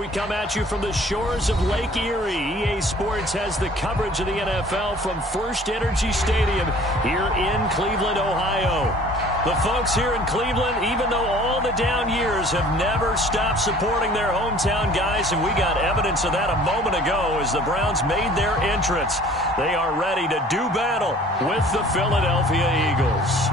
We come at you from the shores of Lake Erie. EA Sports has the coverage of the NFL from First Energy Stadium here in Cleveland, Ohio. The folks here in Cleveland, even though all the down years, have never stopped supporting their hometown guys, and we got evidence of that a moment ago as the Browns made their entrance. They are ready to do battle with the Philadelphia Eagles.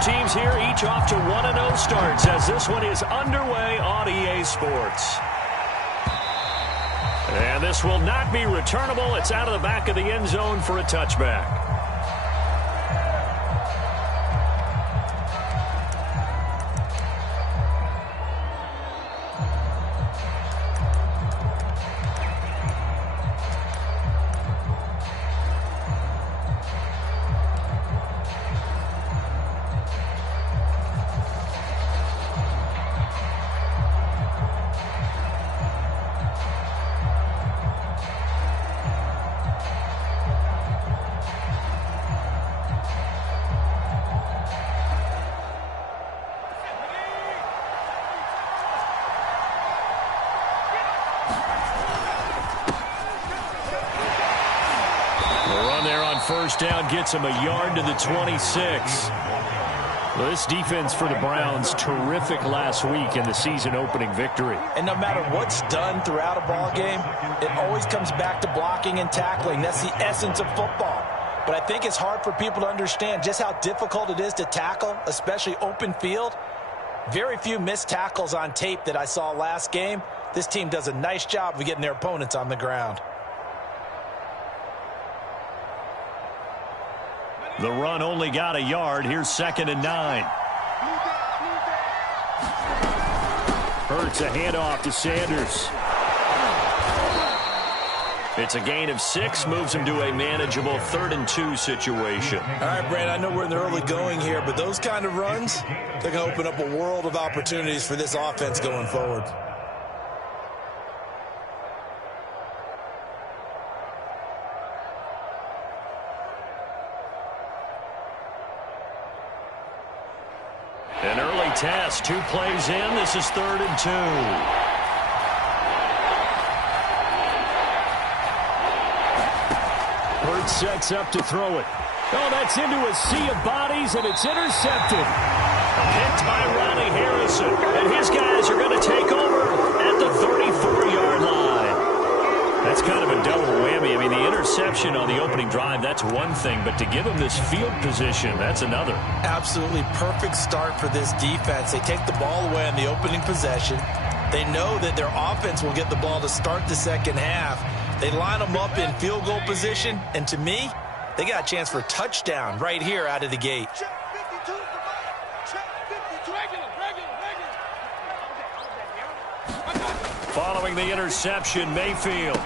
Teams here, each off to 1-0 starts as this one is underway on EA Sports. And this will not be returnable. It's out of the back of the end zone for a touchback. First down gets him a yard to the 26. Well, this defense for the Browns, terrific last week in the season-opening victory. And no matter what's done throughout a ball game, it always comes back to blocking and tackling. That's the essence of football. But I think it's hard for people to understand just how difficult it is to tackle, especially open field. Very few missed tackles on tape that I saw last game. This team does a nice job of getting their opponents on the ground. The run only got a yard. Here's 2nd and 9. Hurts a handoff to Sanders. It's a gain of 6, moves him to a manageable 3rd and 2 situation. All right, Brad, I know we're in the early going here, but those kind of runs, they're going to open up a world of opportunities for this offense going forward. An early test, 2 plays in. This is 3rd and 2. Hurts sets up to throw it. Oh, that's into a sea of bodies, and it's intercepted. Picked by Ronnie Harrison. And his guys are going to take over at the 34-yard line. That's kind of a double whammy. I mean, the interception on the opening drive, that's one thing. But to give them this field position, that's another. Absolutely perfect start for this defense. They take the ball away on the opening possession. They know that their offense will get the ball to start the second half. They line them up in field goal position. And to me, they got a chance for a touchdown right here out of the gate. Following the interception, Mayfield.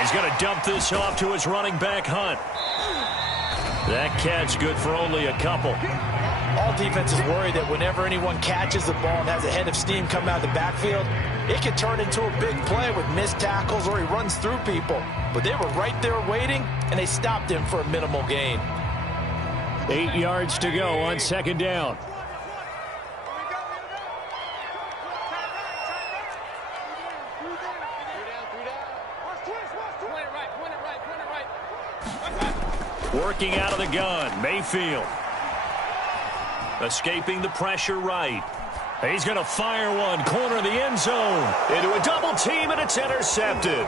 He's going to dump this off to his running back, Hunt. That catch good for only a couple. All defenses worry that whenever anyone catches the ball and has a head of steam come out of the backfield, it can turn into a big play with missed tackles or he runs through people. But they were right there waiting, and they stopped him for a minimal gain. 8 yards to go on 2nd down. Working out of the gun, Mayfield. Escaping the pressure right. He's going to fire one, corner of the end zone. Into a double team, and it's intercepted.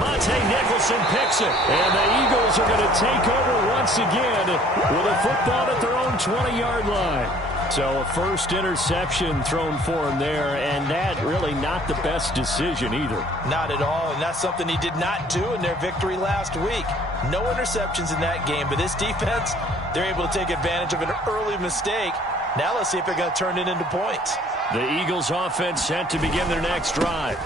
Monte Nicholson picks it. And the Eagles are going to take over once again with a football at their own 20-yard line. So a first interception thrown for him there, and that really not the best decision either. Not at all, and that's something he did not do in their victory last week. No interceptions in that game, but this defense, they're able to take advantage of an early mistake. Now let's see if they're going to turn it into points. The Eagles offense set to begin their next drive.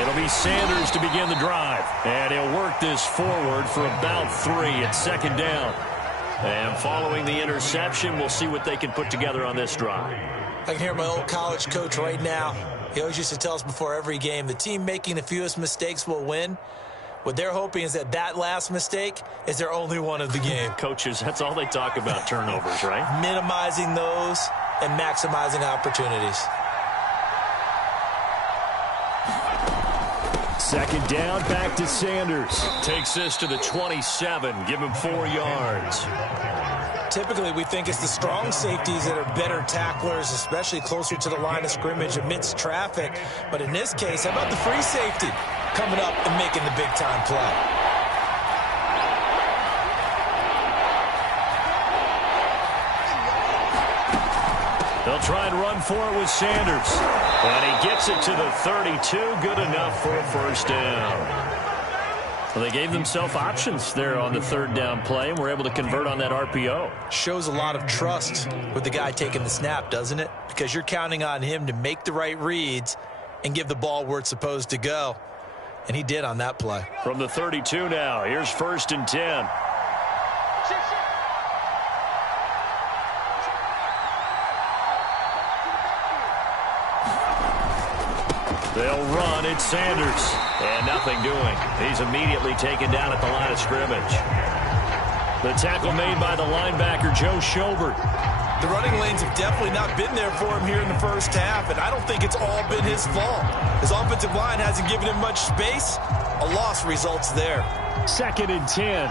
It'll be Sanders to begin the drive, and he'll work this forward for about 3 at 2nd down. And following the interception, we'll see what they can put together on this drive. I can hear my old college coach right now. He always used to tell us before every game, the team making the fewest mistakes will win. What they're hoping is that last mistake is their only one of the game. Coaches, that's all they talk about, turnovers, right? Minimizing those and maximizing opportunities. Second down, back to Sanders. Takes this to the 27. Give him 4 yards. Typically, we think it's the strong safeties that are better tacklers, especially closer to the line of scrimmage amidst traffic. But in this case, how about the free safety coming up and making the big-time play? They'll try and run for it with Sanders. And he gets it to the 32. Good enough for a first down. Well, they gave themselves options there on the third down play and were able to convert on that RPO. Shows a lot of trust with the guy taking the snap, doesn't it? Because you're counting on him to make the right reads and give the ball where it's supposed to go. And he did on that play. From the 32 now, here's 1st and 10. They'll run. It's Sanders. And nothing doing. He's immediately taken down at the line of scrimmage. The tackle made by the linebacker, Joe Schobert. The running lanes have definitely not been there for him here in the first half, and I don't think it's all been his fault. His offensive line hasn't given him much space. A loss results there. 2nd and 10.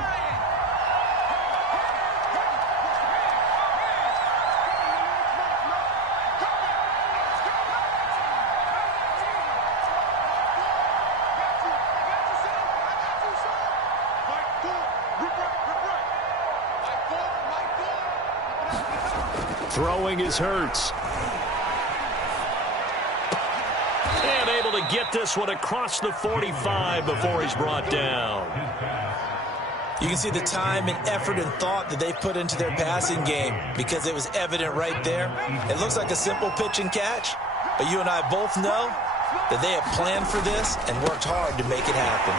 Throwing is Hurts. And able to get this one across the 45 before he's brought down. You can see the time and effort and thought that they put into their passing game because it was evident right there. It looks like a simple pitch and catch, but you and I both know that they have planned for this and worked hard to make it happen.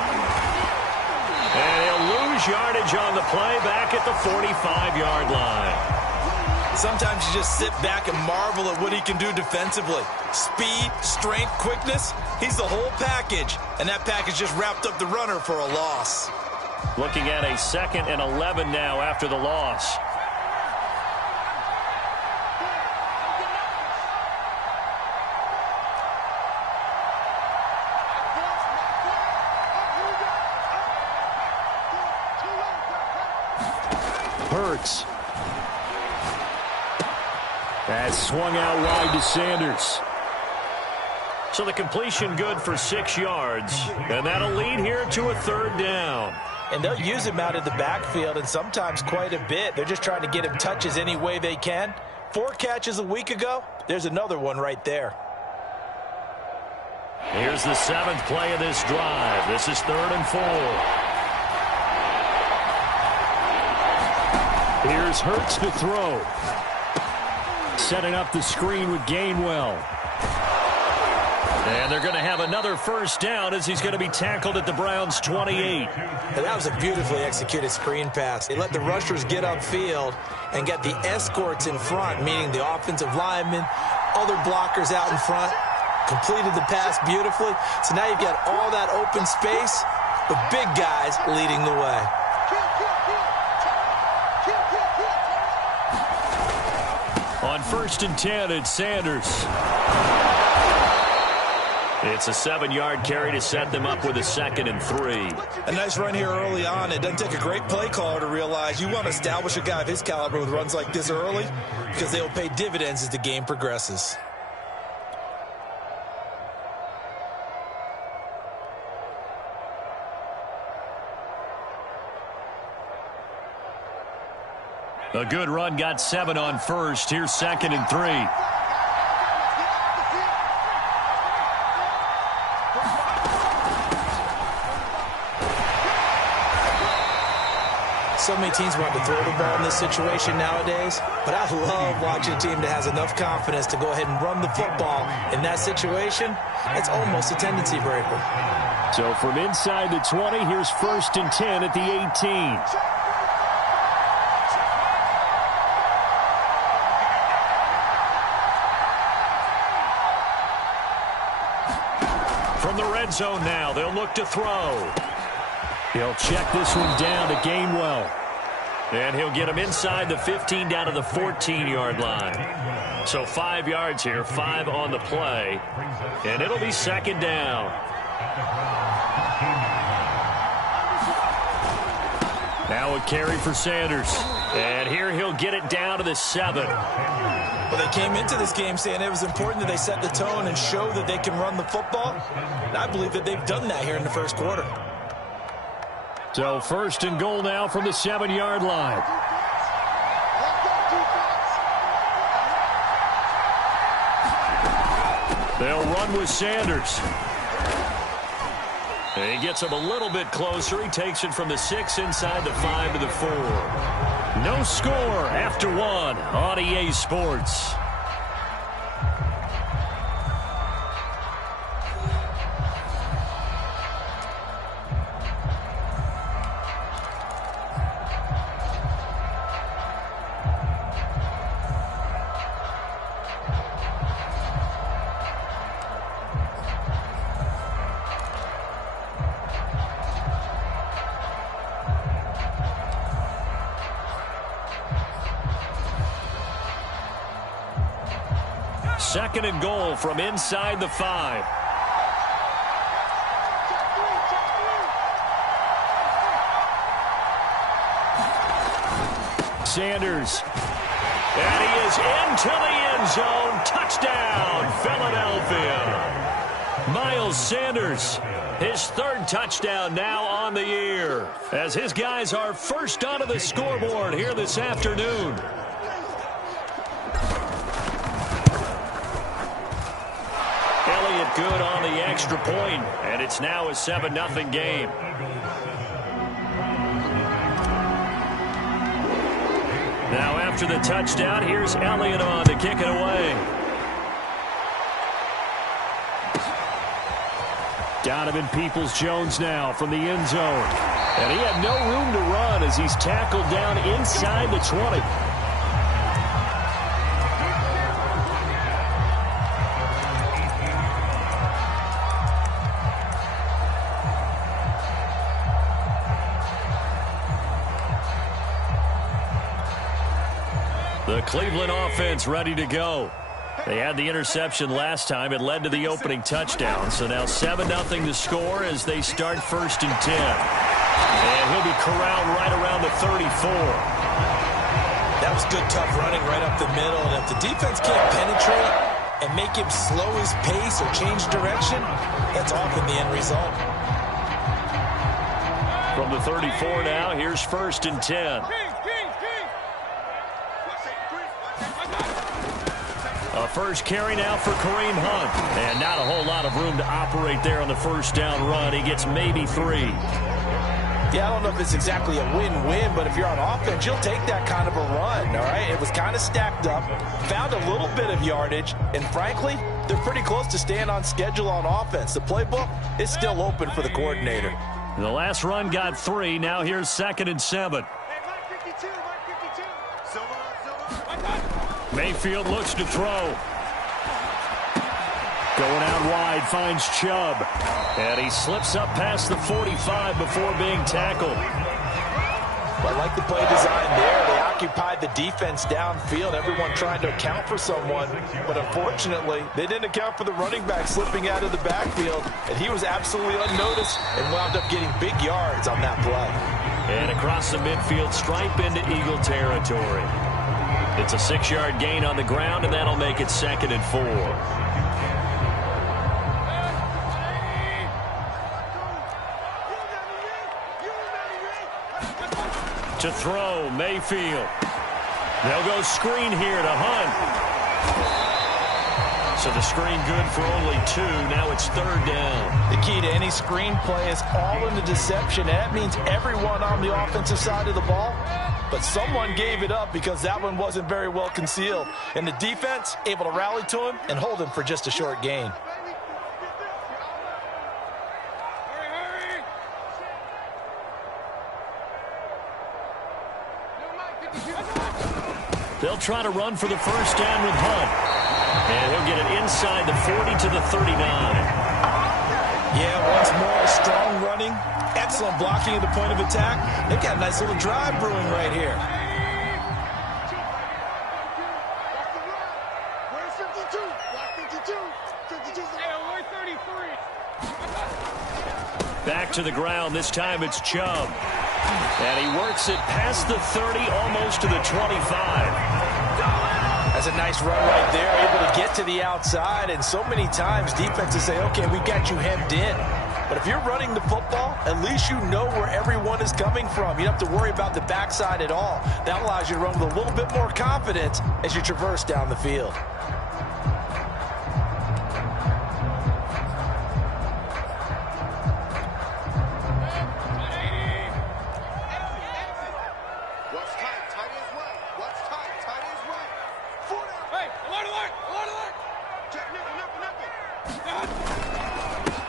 And he'll lose yardage on the play back at the 45-yard line. Sometimes you just sit back and marvel at what he can do defensively. Speed, strength, quickness, he's the whole package. And that package just wrapped up the runner for a loss. Looking at a 2nd and 11 now after the loss. Hurts. That's swung out wide to Sanders. So the completion good for 6 yards. And that'll lead here to a 3rd down. And they'll use him out of the backfield, and sometimes quite a bit. They're just trying to get him touches any way they can. 4 catches a week ago. There's another one right there. Here's the 7th play of this drive. This is 3rd and 4. Here's Hurts to throw. Setting up the screen with Gainwell. And they're going to have another first down as he's going to be tackled at the Browns' 28. And that was a beautifully executed screen pass. They let the rushers get upfield and get the escorts in front, meaning the offensive linemen, other blockers out in front, completed the pass beautifully. So now you've got all that open space with big guys leading the way. On 1st and 10, it's Sanders. It's a 7-yard carry to set them up with a 2nd and 3. A nice run here early on. It doesn't take a great play caller to realize you want to establish a guy of his caliber with runs like this early because they will pay dividends as the game progresses. A good run, got 7 on 1st. Here's 2nd and 3. So many teams want to throw the ball in this situation nowadays, but I love watching a team that has enough confidence to go ahead and run the football. In that situation, it's almost a tendency breaker. So from inside the 20, here's 1st and 10 at the 18. the red zone now. They'll look to throw. He'll check this one down to Gainwell. And he'll get him inside the 15 down to the 14-yard line. So 5 yards here, 5 on the play. And it'll be second down. Now a carry for Sanders. And here he'll get it down to the 7. Well, they came into this game saying it was important that they set the tone and show that they can run the football. And I believe that they've done that here in the first quarter. So first and goal now from the 7-yard line. They'll run with Sanders. And he gets him a little bit closer. He takes it from the 6 inside the 5 to the 4. No score after 1 on EA Sports. Second and goal from inside the 5. Sanders. And he is into the end zone. Touchdown, Philadelphia. Miles Sanders, his 3rd touchdown now on the year, as his guys are first onto the scoreboard here this afternoon. Good on the extra point, and it's now a 7-0 game. Now after the touchdown, here's Elliott on to kick it away. Donovan Peoples-Jones now from the end zone. And he had no room to run as he's tackled down inside the 20. The Cleveland offense ready to go. They had the interception last time. It led to the opening touchdown. So now 7-0 to score as they start 1st and 10. And he'll be corralled right around the 34. That was good, tough running right up the middle. And if the defense can't penetrate and make him slow his pace or change direction, that's often the end result. From the 34 now, here's 1st and 10. A first carry now for Kareem Hunt. And not a whole lot of room to operate there on the first down run. He gets maybe 3. Yeah, I don't know if it's exactly a win-win, but if you're on offense, you'll take that kind of a run, all right? It was kind of stacked up, found a little bit of yardage, and frankly, they're pretty close to staying on schedule on offense. The playbook is still open for the coordinator. The last run got 3. Now here's 2nd and 7. Mayfield looks to throw. Going out wide, finds Chubb. And he slips up past the 45 before being tackled. Well, I like the play design there. They occupied the defense downfield, everyone trying to account for someone. But unfortunately, they didn't account for the running back slipping out of the backfield. And he was absolutely unnoticed and wound up getting big yards on that play. And across the midfield stripe into Eagle territory. It's a 6-yard gain on the ground, and that'll make it 2nd and 4. To throw, Mayfield. They'll go screen here to Hunt. So the screen good for only 2. Now it's 3rd down. The key to any screen play is all in the deception. And that means everyone on the offensive side of the ball. But someone gave it up because that one wasn't very well concealed. And the defense able to rally to him and hold him for just a short gain. They'll try to run for the first down with Hunt. And he'll get it inside the 40 to the 39. Yeah, once more, strong running, excellent blocking at the point of attack. They've got a nice little drive brewing right here. Back to the ground. This time it's Chubb. And he works it past the 30, almost to the 25. That's a nice run right there, able to get to the outside. And so many times defenses say, okay, we got you hemmed in. But if you're running the football, at least you know where everyone is coming from. You don't have to worry about the backside at all. That allows you to run with a little bit more confidence as you traverse down the field.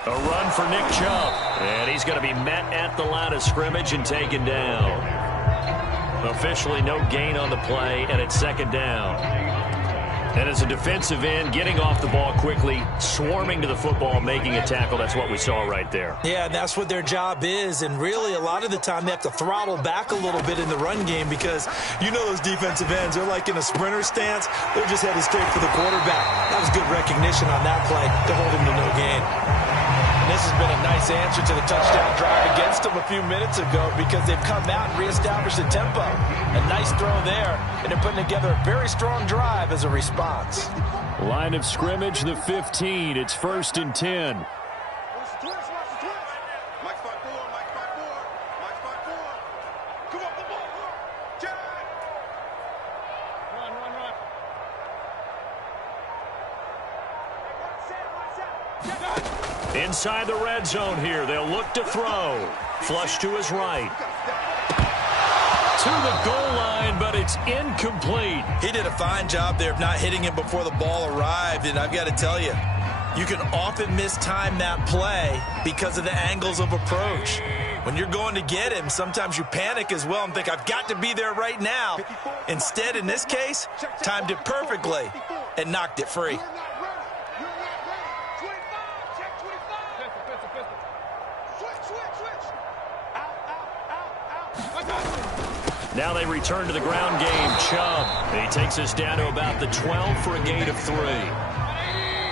A run for Nick Chubb. And he's going to be met at the line of scrimmage and taken down. Officially no gain on the play, and it's second down. And as a defensive end, getting off the ball quickly, swarming to the football, making a tackle, that's what we saw right there. Yeah, and that's what their job is. And really, a lot of the time, they have to throttle back a little bit in the run game because you know those defensive ends, they're like in a sprinter stance. They're just headed straight for the quarterback. That was good recognition on that play to hold him to no gain. This has been a nice answer to the touchdown drive against them a few minutes ago because they've come out and reestablished the tempo. A nice throw there, and they're putting together a very strong drive as a response. Line of scrimmage, the 15. It's 1st and 10. Inside the red zone here. They'll look to throw. Flush to his right. To the goal line, but it's incomplete. He did a fine job there of not hitting him before the ball arrived, and I've got to tell you, you can often mistime that play because of the angles of approach. When you're going to get him, sometimes you panic as well and think, I've got to be there right now. Instead, in this case, timed it perfectly and knocked it free. Now they return to the ground game. Chubb. He takes us down to about the 12 for a gain of 3.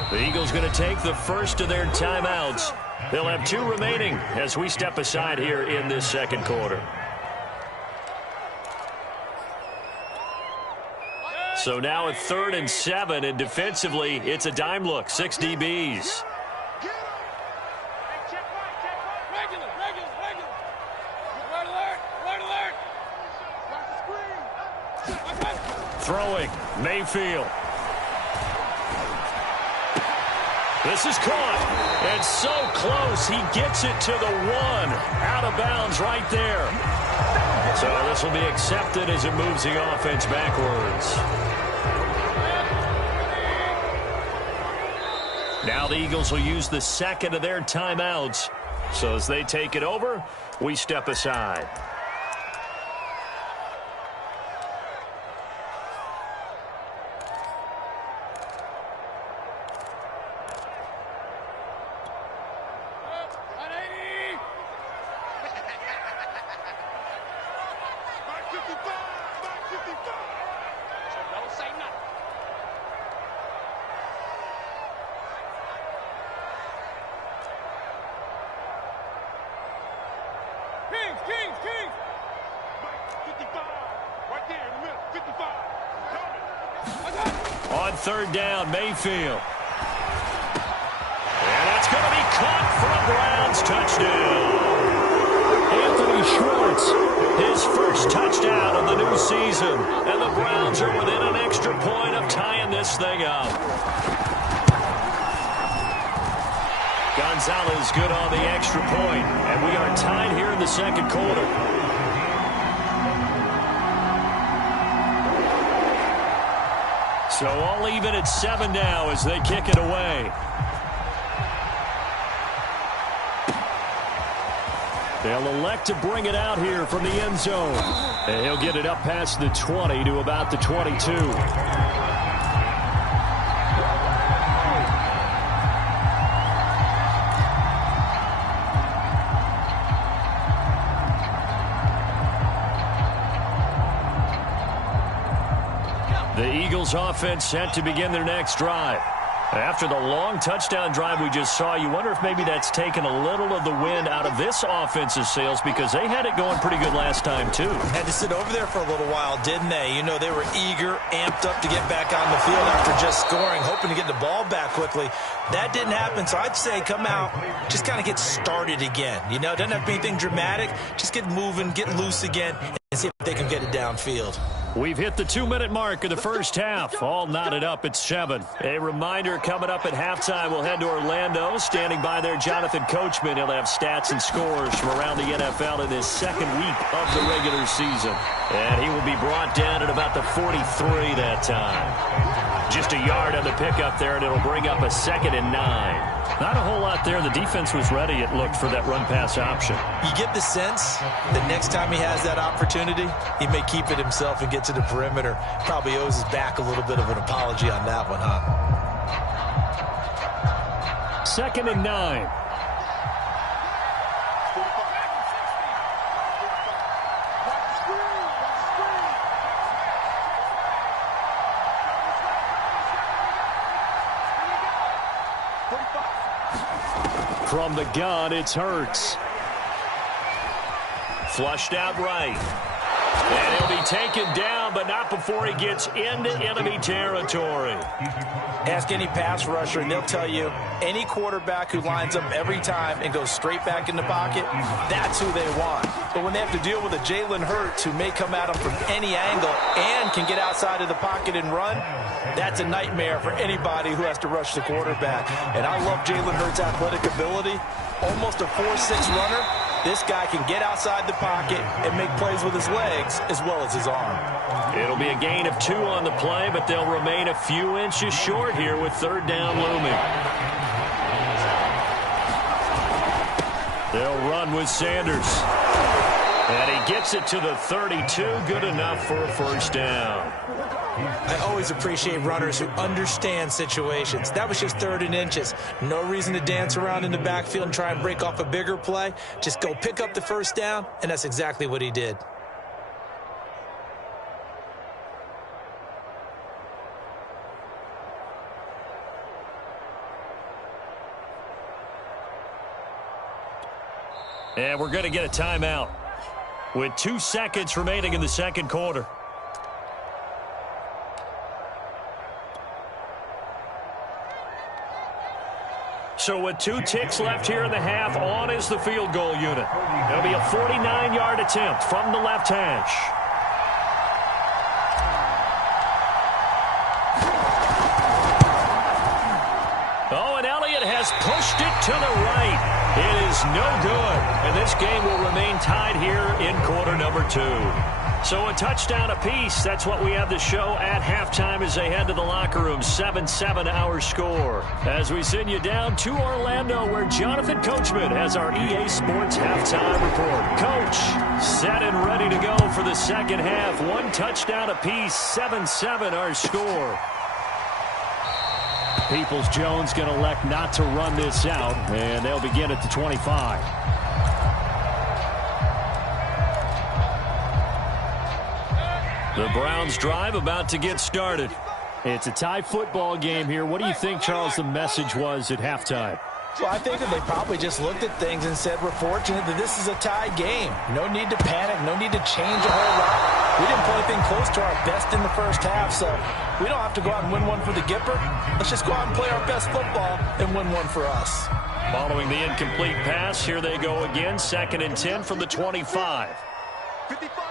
The Eagles going to take the first of their timeouts. They'll have 2 remaining as we step aside here in this second quarter. So now at 3rd and 7, and defensively, it's a dime look. 6 DBs. Throwing, Mayfield. This is caught. And so close, he gets it to the 1. Out of bounds right there. So this will be accepted as it moves the offense backwards. Now the Eagles will use the second of their timeouts. So as they take it over, we step aside. On 3rd down, Mayfield. And that's going to be caught for a Browns touchdown. Anthony Schwartz, his first touchdown of the new season. And the Browns are within an extra point of tying this thing up. Gonzalez good on the extra point. And we are tied here in the second quarter. So all even at 7 now as they kick it away. They'll elect to bring it out here from the end zone. And he'll get it up past the 20 to about the 22. The Eagles offense set to begin their next drive. After the long touchdown drive we just saw, you wonder if maybe that's taken a little of the wind out of this offense's sails, because they had it going pretty good last time too. Had to sit over there for a little while, didn't they? You know, they were eager, amped up to get back on the field after just scoring, hoping to get the ball back quickly. That didn't happen, so I'd say come out, just kind of get started again. You know, it doesn't have to be anything dramatic. Just get moving, get loose again, and see if they can get it downfield. We've hit the 2-minute mark of the first half. All knotted up at 7. A reminder coming up at halftime. We'll head to Orlando. Standing by there, Jonathan Coachman. He'll have stats and scores from around the NFL in his second week of the regular season. And he will be brought down at about the 43 that time. Just a yard on the pickup there, and it'll bring up a 2nd and 9. Not a whole lot there. The defense was ready, it looked, for that run-pass option. You get the sense that next time he has that opportunity, he may keep it himself and get to the perimeter. Probably owes his back a little bit of an apology on that one, huh? 2nd and 9. From the gun, it's Hurts. Flushed out right. And he'll be taken down, but not before he gets into enemy territory. Ask any pass rusher, and they'll tell you any quarterback who lines up every time and goes straight back in the pocket, that's who they want. But when they have to deal with a Jalen Hurts who may come at them from any angle and can get outside of the pocket and run, that's a nightmare for anybody who has to rush the quarterback. And I love Jalen Hurts' athletic ability. Almost a 4.6 runner. This guy can get outside the pocket and make plays with his legs as well as his arm. It'll be a gain of 2 on the play, but they'll remain a few inches short here with 3rd down looming. They'll run with Sanders. And he gets it to the 32. Good enough for a 1st down. I always appreciate runners who understand situations. That was just 3rd and inches. No reason to dance around in the backfield and try and break off a bigger play. Just go pick up the 1st down, and that's exactly what he did. And we're going to get a timeout with 2 seconds remaining in the 2nd quarter. So with 2 ticks left here in the half, on is the field goal unit. It'll be a 49-yard attempt from the left hash. Oh, and Elliott has pushed it to the right. It is no good. And this game will remain tied here in quarter number 2. So a touchdown apiece. That's what we have to show at halftime as they head to the locker room. 7-7 our score. As we send you down to Orlando, where Jonathan Coachman has our EA Sports halftime report. Coach, set and ready to go for the 2nd half. 1 touchdown apiece. 7-7 our score. Peoples-Jones going to elect not to run this out, and they'll begin at the 25. The Browns drive about to get started. It's a tie football game here. What do you think, Charles, the message was at halftime? Well, I think that they probably just looked at things and said, we're fortunate that this is a tie game. No need to panic. No need to change a whole lot. We didn't play anything close to our best in the first half, so we don't have to go out and win one for the Gipper. Let's just go out and play our best football and win one for us. Following the incomplete pass, here they go again. 2nd and 10 from the 25. 55.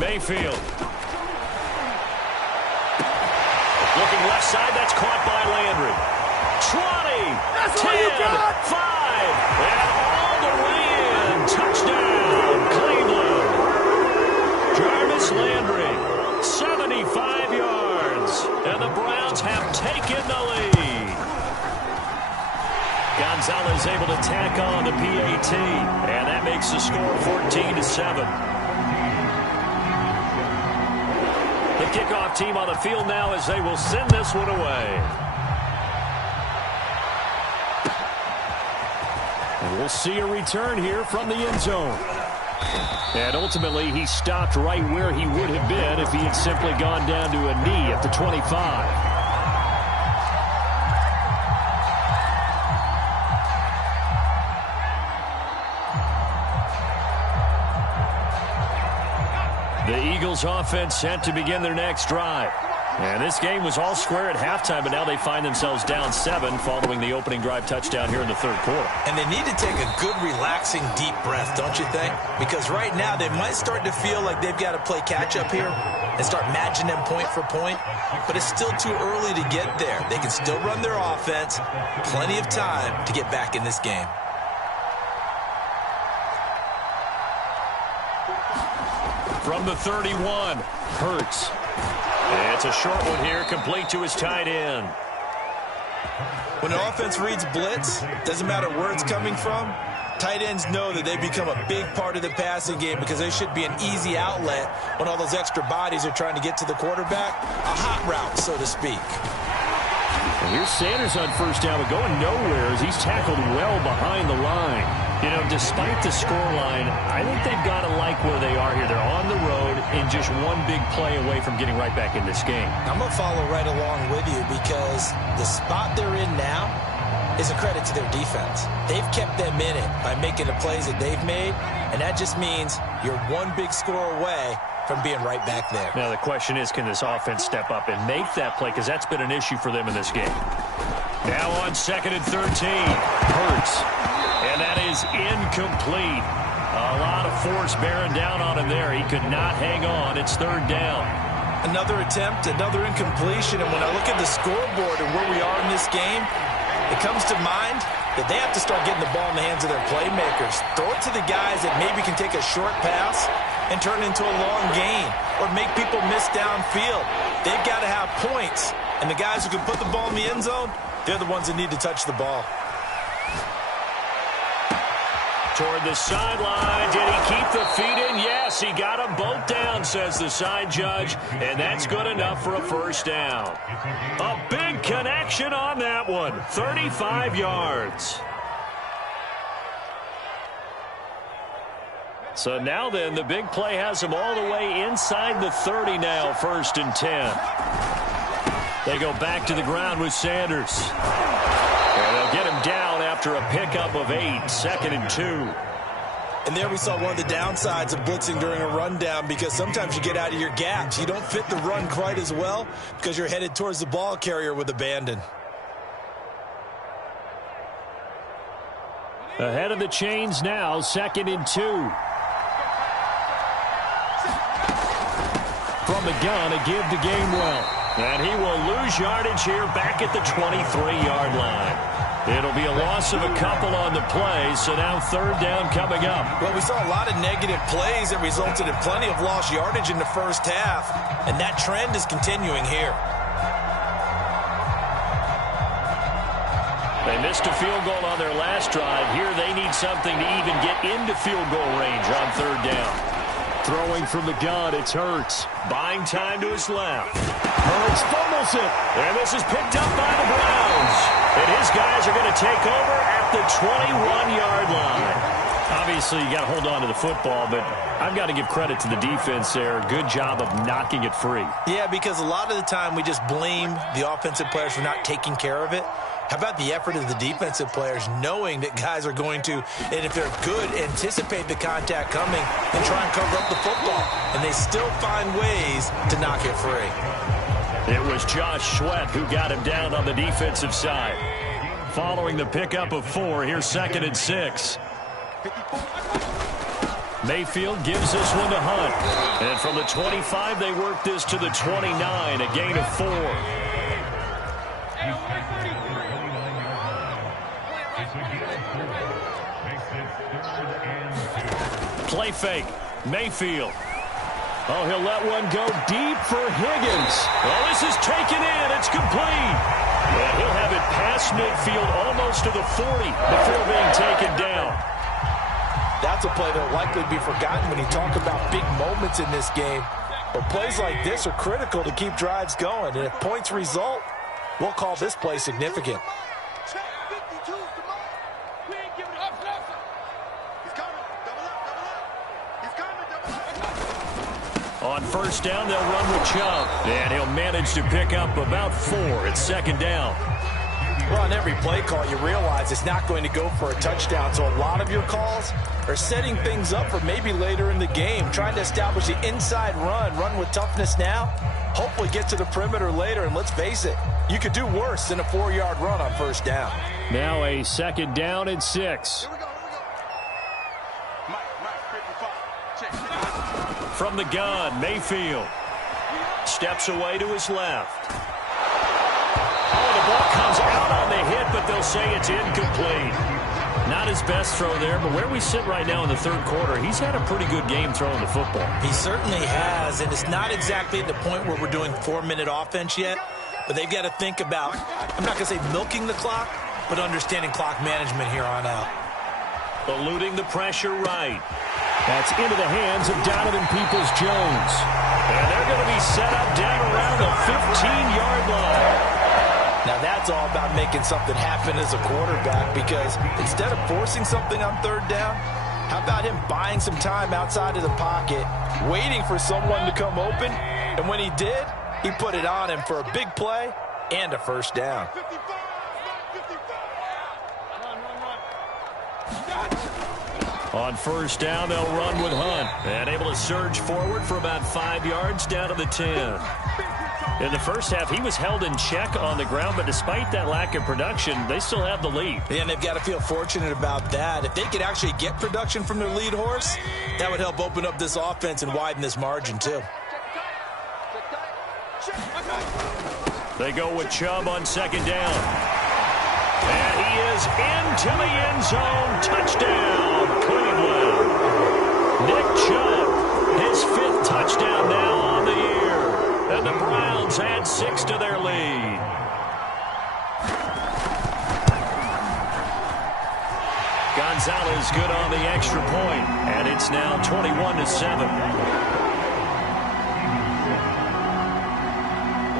Mayfield. Looking left side, that's caught by Landry. 20, that's 10, all you got. 5, and all the way in. Touchdown, Cleveland. Jarvis Landry, 75 yards, and the Browns have taken the lead. Gonzalez able to tack on the PAT, and that makes the score 14-7. kickoff team on the field now as they will send this one away. And we'll see a return here from the end zone. And ultimately, he stopped right where he would have been if he had simply gone down to a knee at the 25. The Eagles offense set to begin their next drive. And this game was all square at halftime, but now they find themselves down 7 following the opening drive touchdown here in the third quarter. And they need to take a good, relaxing, deep breath, don't you think? Because right now they might start to feel like they've got to play catch-up here and start matching them point for point. But it's still too early to get there. They can still run their offense. Plenty of time to get back in this game. From the 31, Hurts. It's a short one here, complete to his tight end. When an offense reads blitz, doesn't matter where it's coming from, tight ends know that they become a big part of the passing game because they should be an easy outlet when all those extra bodies are trying to get to the quarterback. A hot route, so to speak. And here's Sanders on first down, but going nowhere as he's tackled well behind the line. You know, despite the scoreline, I think they've got to like where they are here. They're on the road and just one big play away from getting right back in this game. I'm going to follow right along with you because the spot they're in now is a credit to their defense. They've kept them in it by making the plays that they've made, and that just means you're one big score away from being right back there. Now the question is, can this offense step up and make that play? Because that's been an issue for them in this game. Now on 2nd and 13, Hurts. And that is incomplete. A lot of force bearing down on him there. He could not hang on. It's 3rd down. Another attempt, another incompletion. And when I look at the scoreboard and where we are in this game, it comes to mind that they have to start getting the ball in the hands of their playmakers. Throw it to the guys that maybe can take a short pass and turn it into a long gain or make people miss downfield. They've got to have points. And the guys who can put the ball in the end zone, they're the ones that need to touch the ball. Toward the sideline. Did he keep the feet in? Yes, he got them both down, says the side judge. And that's good enough for a first down. A big connection on that one. 35 yards. So now then, the big play has them all the way inside the 30 now, 1st and 10. They go back to the ground with Sanders. And they'll get him down after a pickup of 8, 2nd and 2. And there we saw one of the downsides of blitzing during a rundown because sometimes you get out of your gaps. You don't fit the run quite as well because you're headed towards the ball carrier with abandon. Ahead of the chains now, 2nd and 2. From the gun, a give to Gainwell. And he will lose yardage here back at the 23-yard line. It'll be a loss of a couple on the play, so now 3rd down coming up. Well, we saw a lot of negative plays that resulted in plenty of lost yardage in the first half, and that trend is continuing here. They missed a field goal on their last drive. Here they need something to even get into field goal range on 3rd down. Throwing from the gun, it's Hurts. Buying time to his left. Hurts fumbles it. And this is picked up by the Browns. And his guys are going to take over at the 21-yard line. Obviously, you got to hold on to the football, but I've got to give credit to the defense there. Good job of knocking it free. Yeah, because a lot of the time we just blame the offensive players for not taking care of it. How about the effort of the defensive players knowing that guys are going to, and if they're good, anticipate the contact coming and try and cover up the football. And they still find ways to knock it free. It was Josh Sweat who got him down on the defensive side. Following the pickup of 4, here's 2nd and 6. Mayfield gives this one to Hunt. And from the 25, they work this to the 29, a gain of 4. Play fake. Mayfield. Oh, he'll let one go deep for Higgins. Oh, this is taken in. It's complete. Yeah, he'll have it past midfield almost to the 40 before being taken down. That's a play that will likely be forgotten when you talk about big moments in this game. But plays like this are critical to keep drives going. And if points result, we'll call this play significant. On first down, they'll run with Chubb. And he'll manage to pick up about 4. It's second down. Well, on every play call, you realize it's not going to go for a touchdown. So a lot of your calls are setting things up for maybe later in the game, trying to establish the inside run with toughness now, hopefully get to the perimeter later. And let's face it, you could do worse than a 4-yard run on first down. Now a second down and 6. From the gun, Mayfield steps away to his left. Oh, the ball comes out on the hit, but they'll say it's incomplete. Not his best throw there, but where we sit right now in the third quarter, he's had a pretty good game throwing the football. He certainly has, and it's not exactly at the point where we're doing 4-minute offense yet, but they've got to think about, I'm not going to say milking the clock, but understanding clock management here on out. Eluding the pressure right. That's into the hands of Donovan Peoples-Jones. And they're going to be set up down around the 15-yard line. Now that's all about making something happen as a quarterback, because instead of forcing something on third down, how about him buying some time outside of the pocket, waiting for someone to come open, and when he did, he put it on him for a big play and a first down. On first down, they'll run with Hunt. And able to surge forward for about 5 yards down to the 10. In the first half, he was held in check on the ground, but despite that lack of production, they still have the lead. And they've got to feel fortunate about that. If they could actually get production from their lead horse, that would help open up this offense and widen this margin too. They go with Chubb on second down. And he is into the end zone. Touchdown, Cleveland. Nick Chubb, his 5th touchdown now on the year. And the Browns add 6 to their lead. Gonzalez good on the extra point. And it's now 21-7.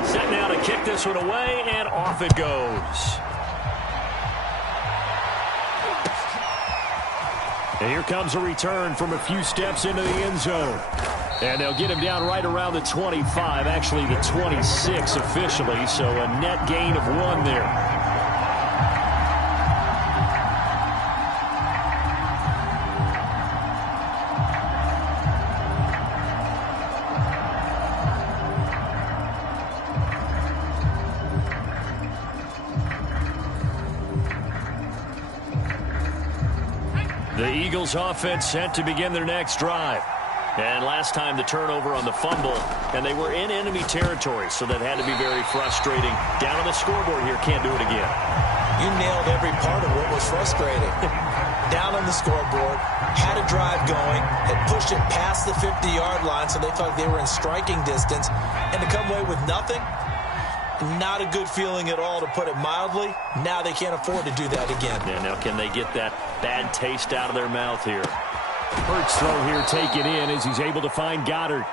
Set now to kick this one away, and off it goes. And here comes a return from a few steps into the end zone. And they'll get him down right around the 25, actually the 26 officially, so a net gain of 1 there. The Eagles offense set to begin their next drive. And last time the turnover on the fumble, and they were in enemy territory, so that had to be very frustrating. Down on the scoreboard here, can't do it again. You nailed every part of what was frustrating. Down on the scoreboard, had a drive going, had pushed it past the 50-yard line, so they thought they were in striking distance, and to come away with nothing, not a good feeling at all, to put it mildly. Now they can't afford to do that again. Yeah, now can they get that bad taste out of their mouth here? Hurts throw here taken in as he's able to find Goddard.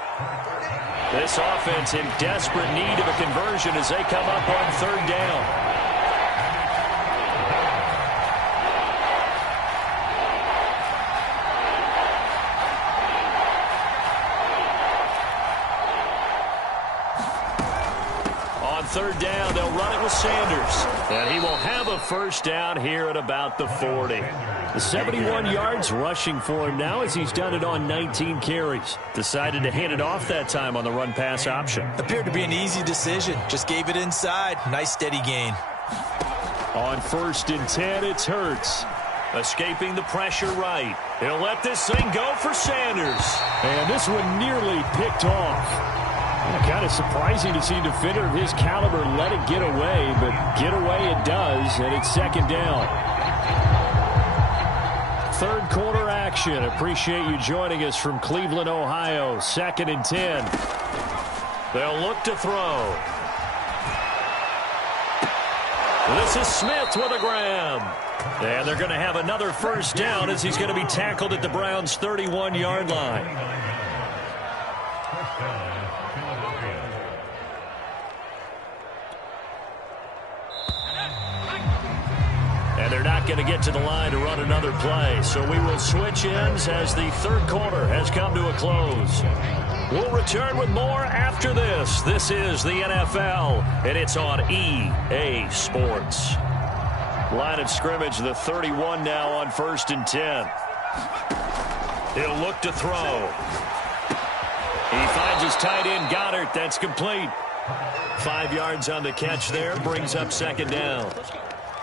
This offense in desperate need of a conversion as they come up on third down. Third down, they'll run it with Sanders. And he will have a first down here at about the 40. The 71 yards rushing for him now as he's done it on 19 carries. Decided to hand it off that time on the run-pass option. Appeared to be an easy decision. Just gave it inside. Nice steady gain. On 1st and 10, it's Hurts. Escaping the pressure right. He'll let this thing go for Sanders. And this one nearly picked off. Kind of surprising to see a defender of his caliber let it get away, but get away it does, and it's second down. Third quarter action. Appreciate you joining us from Cleveland, Ohio. 2nd and 10. They'll look to throw. This is Smith with a grab. And they're going to have another first down as he's going to be tackled at the Browns' 31-yard line. And they're not going to get to the line to run another play. So we will switch ends as the third quarter has come to a close. We'll return with more after this. This is the NFL, and it's on EA Sports. Line of scrimmage, the 31 now on 1st and 10. He'll look to throw. He finds his tight end, Goddard. That's complete. 5 yards on the catch there, brings up second down.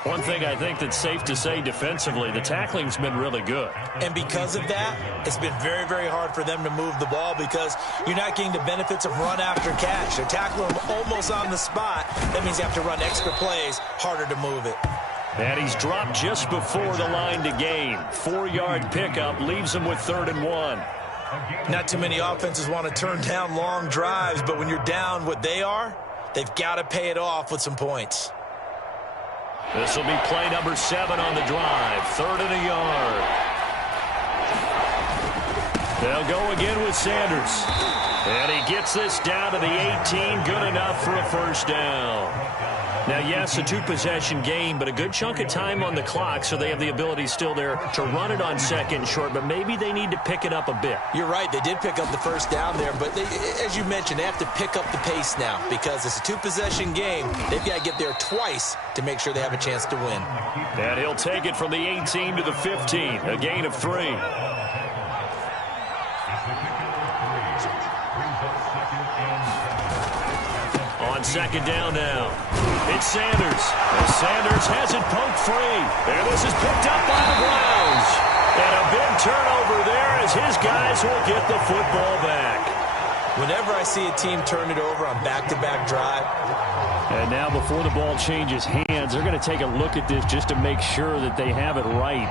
One thing I think that's safe to say defensively, the tackling's been really good. And because of that, it's been very, very hard for them to move the ball because you're not getting the benefits of run after catch. They're tackling them almost on the spot. That means you have to run extra plays, harder to move it. And he's dropped just before the line to gain. 4-yard pickup leaves him with 3rd and 1. Not too many offenses want to turn down long drives, but when you're down what they are, they've got to pay it off with some points. This will be play number 7 on the drive. 3rd and a yard. They'll go again with Sanders. And he gets this down to the 18. Good enough for a first down. Now, yes, a 2-possession game, but a good chunk of time on the clock, so they have the ability still there to run it on 2nd and short, but maybe they need to pick it up a bit. You're right. They did pick up the first down there, but as you mentioned, they have to pick up the pace now because it's a 2-possession game. They've got to get there twice to make sure they have a chance to win. And he'll take it from the 18 to the 15, a gain of 3. On 2nd down now. It's Sanders. And Sanders has it poked free. And this is picked up by the Browns. And a big turnover there as his guys will get the football back. Whenever I see a team turn it over on back-to-back drive. And now before the ball changes hands, they're going to take a look at this just to make sure that they have it right.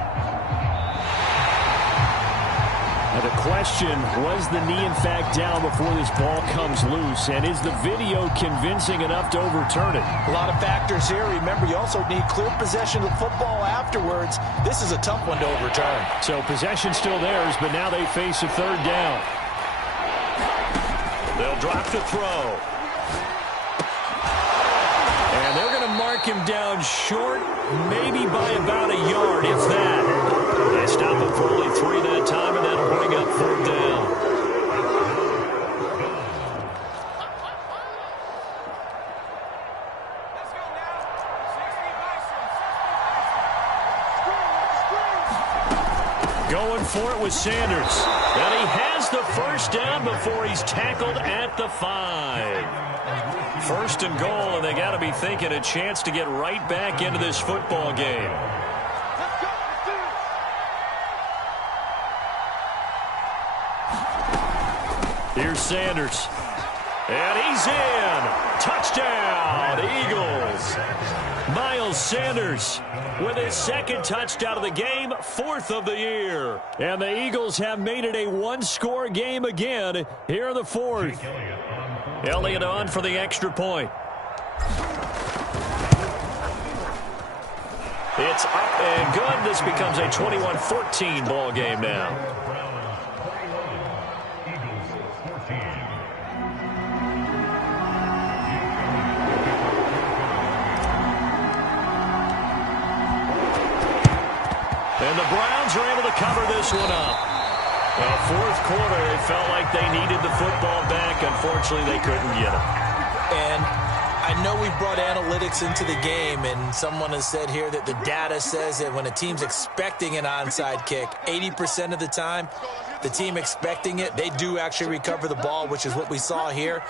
Now the question, was the knee in fact down before this ball comes loose? And is the video convincing enough to overturn it? A lot of factors here. Remember, you also need clear possession of the football afterwards. This is a tough one to overturn. So possession still theirs, but now they face a 3rd down. They'll drop to throw. And they're going to mark him down short, maybe by about a yard, if that. They stop him for only 3 that time, and that'll bring up 4th down. Going for it with Sanders. And he has the first down before he's tackled at the 5. 1st and goal, and they got to be thinking a chance to get right back into this football game. Here's Sanders. And he's in. Touchdown, Eagles. Miles Sanders with his 2nd touchdown of the game, 4th of the year. And the Eagles have made it a 1-score game again here in the 4th. Elliott on for the extra point. It's up and good. This becomes a 21-14 ball game now. And the Browns are able to cover this one up. Well, 4th quarter, it felt like they needed the football back. Unfortunately, they couldn't get it. And I know we've brought analytics into the game, and someone has said here that the data says that when a team's expecting an onside kick, 80% of the time, the team expecting it, they do actually recover the ball, which is what we saw here.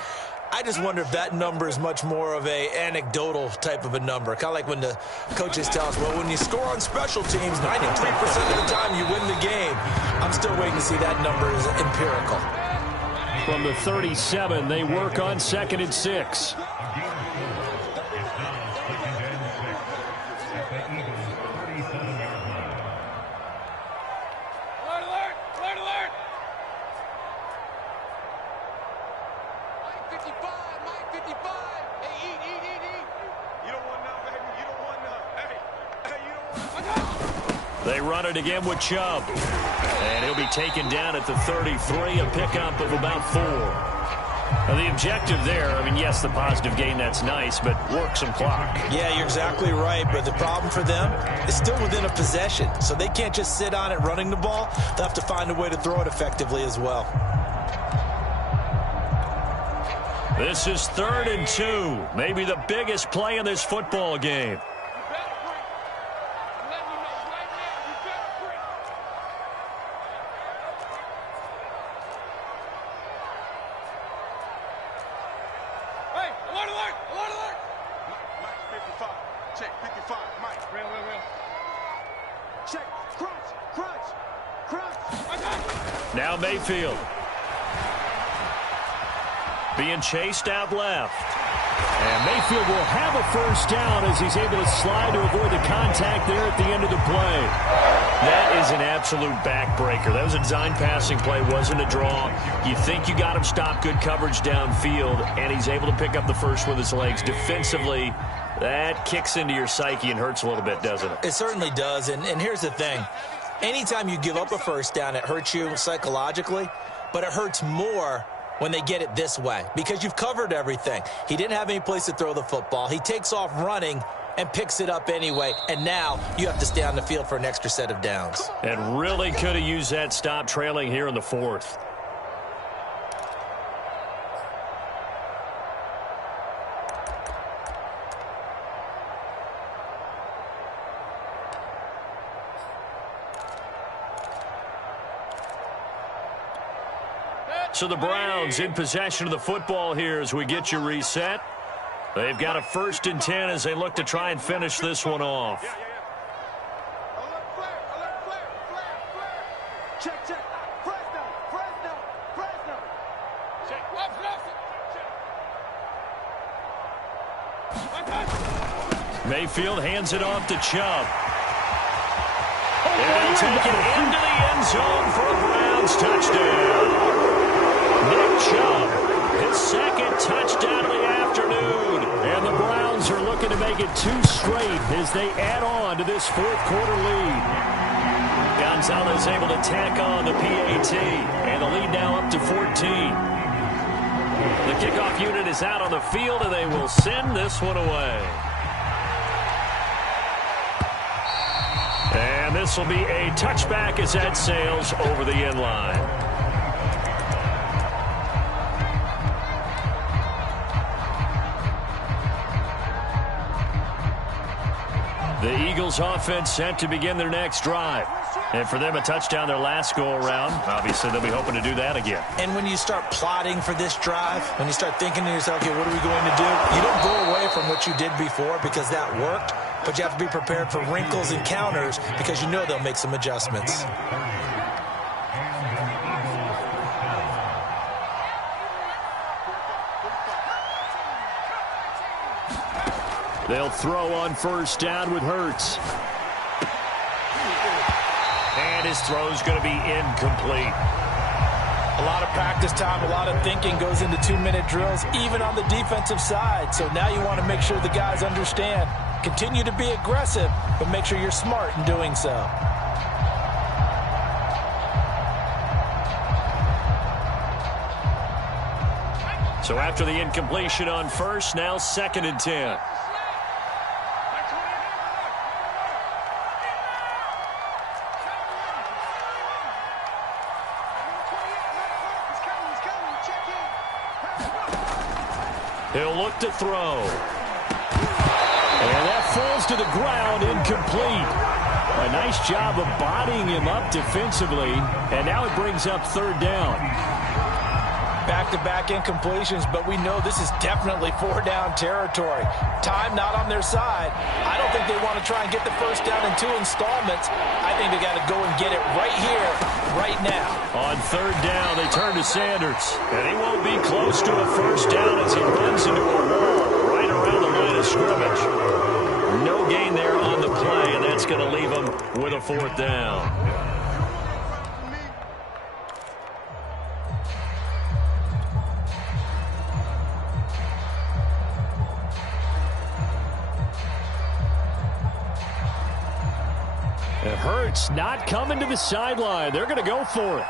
I just wonder if that number is much more of a anecdotal type of a number. Kind of like when the coaches tell us, well, when you score on special teams, 93% of the time you win the game. I'm still waiting to see that number as empirical. From the 37, they work on 2nd and 6. They run it again with Chubb. And he'll be taken down at the 33, a pickup of about 4. Well, the objective there, I mean, yes, the positive gain, that's nice, but work some clock. Yeah, you're exactly right, but the problem for them is still within a possession, so they can't just sit on it running the ball. They'll have to find a way to throw it effectively as well. This is 3rd and 2, maybe the biggest play in this football game. Now Mayfield being chased out left. And Mayfield will have a first down as he's able to slide to avoid the contact there at the end of the play. That is an absolute backbreaker. That was a design passing play, wasn't a draw. You think you got him stopped, good coverage downfield, and he's able to pick up the first with his legs. Defensively, that kicks into your psyche and hurts a little bit, doesn't it? It certainly does, and here's the thing. Anytime you give up a first down, it hurts you psychologically, but it hurts more when they get it this way because you've covered everything. He didn't have any place to throw the football. He takes off running and picks it up anyway, and now you have to stay on the field for an extra set of downs. And really could have used that stop trailing here in the 4th. So the Browns in possession of the football here as we get you reset. They've got a 1st and 10 as they look to try and finish this one off. Mayfield hands it off to Chubb. And he'll take it into the end zone for a Browns touchdown. Nick Chubb, his 2nd touchdown of the afternoon. And the Browns are looking to make it 2 straight as they add on to this 4th quarter lead. Gonzalez able to tack on the PAT, and the lead now up to 14. The kickoff unit is out on the field, and they will send this one away. And this will be a touchback as that sails over the end line. The Eagles offense set to begin their next drive. And for them, a touchdown their last go-around. Obviously, they'll be hoping to do that again. And when you start plotting for this drive, when you start thinking to yourself, okay, what are we going to do? You don't go away from what you did before because that worked, but you have to be prepared for wrinkles and counters because you know they'll make some adjustments. They'll throw on 1st down with Hurts. And his throw's going to be incomplete. A lot of practice time, a lot of thinking goes into 2-minute drills, even on the defensive side. So now you want to make sure the guys understand. Continue to be aggressive, but make sure you're smart in doing so. So after the incompletion on 1st, now 2nd and 10. He'll look to throw. And that falls to the ground, incomplete. A nice job of bodying him up defensively, and now it brings up 3rd down. Back-to-back incompletions, but we know this is definitely 4-down territory. Time not on their side. I don't think they want to try and get the 1st down in 2 installments. I think they got to go and get it right here, right now. On 3rd down, they turn to Sanders. And he won't be close to a 1st down as he runs into a wall right around the line of scrimmage. No gain there on the play, and that's going to leave him with a 4th down. It hurts not coming to the sideline. They're going to go for it.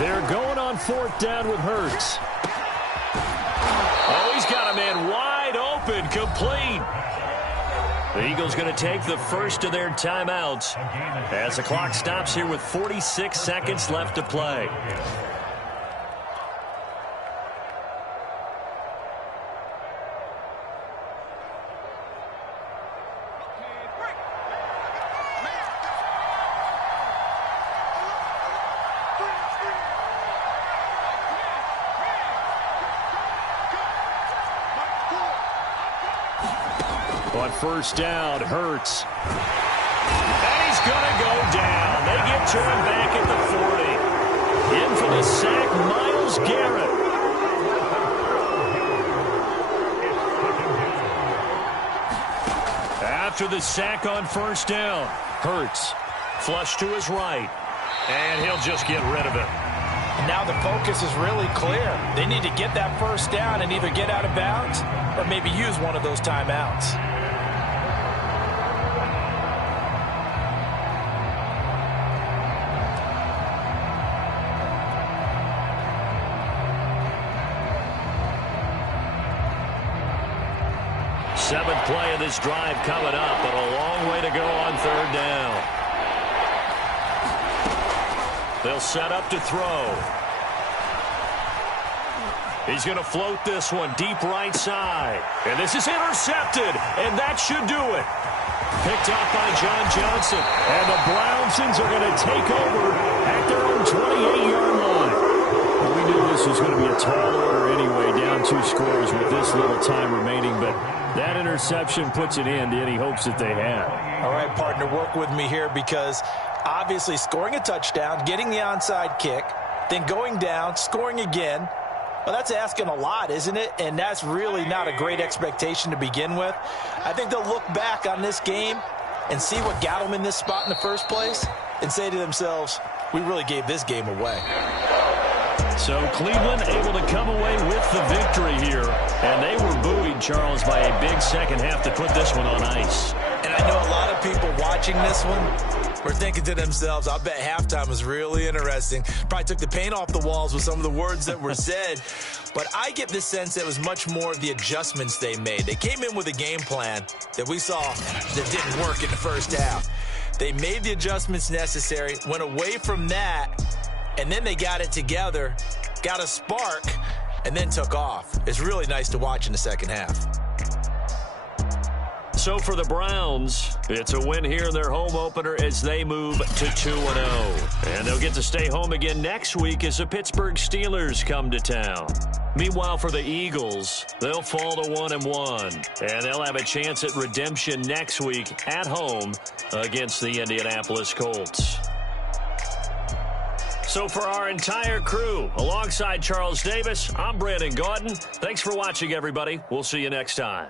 They're going on 4th down with Hurts. Oh, he's got a man wide open, complete. The Eagles going to take the first of their timeouts as the clock stops here with 46 seconds left to play. On 1st down, Hurts. And he's going to go down. They get to him back at the 40. In for the sack, Myles Garrett. After the sack on 1st down, Hurts flush to his right. And he'll just get rid of it. And now the focus is really clear. They need to get that 1st down and either get out of bounds or maybe use one of those timeouts. Seventh play of this drive coming up, but a long way to go on 3rd down. They'll set up to throw. He's going to float this one deep right side. And this is intercepted, and that should do it. Picked up by John Johnson. And the Brownsons are going to take over at their own 28-yard line. Well, we knew this was going to be a tall order anyway, down 2 scores with this little time remaining, but that interception puts an end to any hopes that they had. All right, partner, work with me here because obviously scoring a touchdown, getting the onside kick, then going down, scoring again, well, that's asking a lot, isn't it? And that's really not a great expectation to begin with. I think they'll look back on this game and see what got them in this spot in the first place and say to themselves, we really gave this game away. So Cleveland able to come away with the victory here. And they were buoyed, Charles, by a big second half to put this one on ice. And I know a lot of people watching this one were thinking to themselves, I bet halftime was really interesting. Probably took the paint off the walls with some of the words that were said. But I get the sense that it was much more of the adjustments they made. They came in with a game plan that we saw that didn't work in the first half. They made the adjustments necessary, went away from that, and then they got it together, got a spark, and then took off. It's really nice to watch in the second half. So for the Browns, it's a win here in their home opener as they move to 2-0. And they'll get to stay home again next week as the Pittsburgh Steelers come to town. Meanwhile, for the Eagles, they'll fall to 1-1. And they'll have a chance at redemption next week at home against the Indianapolis Colts. So for our entire crew, alongside Charles Davis, I'm Brandon Gaudin. Thanks for watching, everybody. We'll see you next time.